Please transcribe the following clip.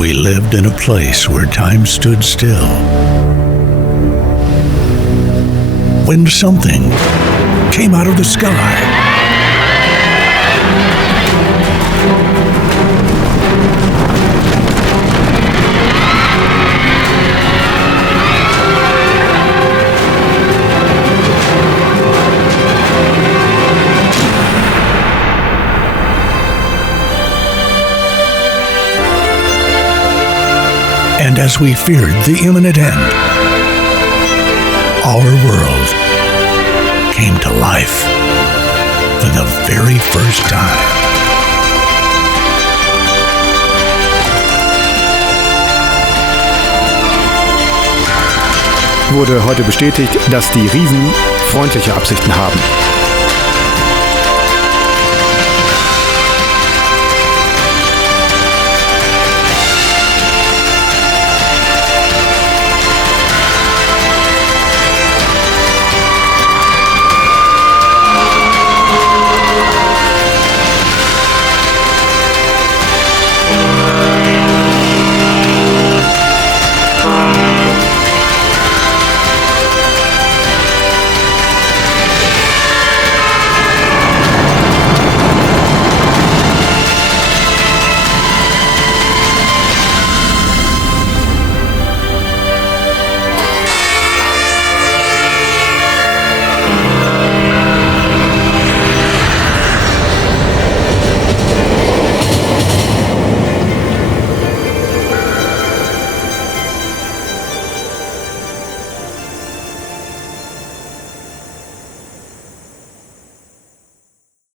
we lived in a place where time stood still. When something came out of the sky. And as we feared the imminent end, our world came to life for the very first time. Wurde heute bestätigt, dass die Riesen freundliche Absichten haben.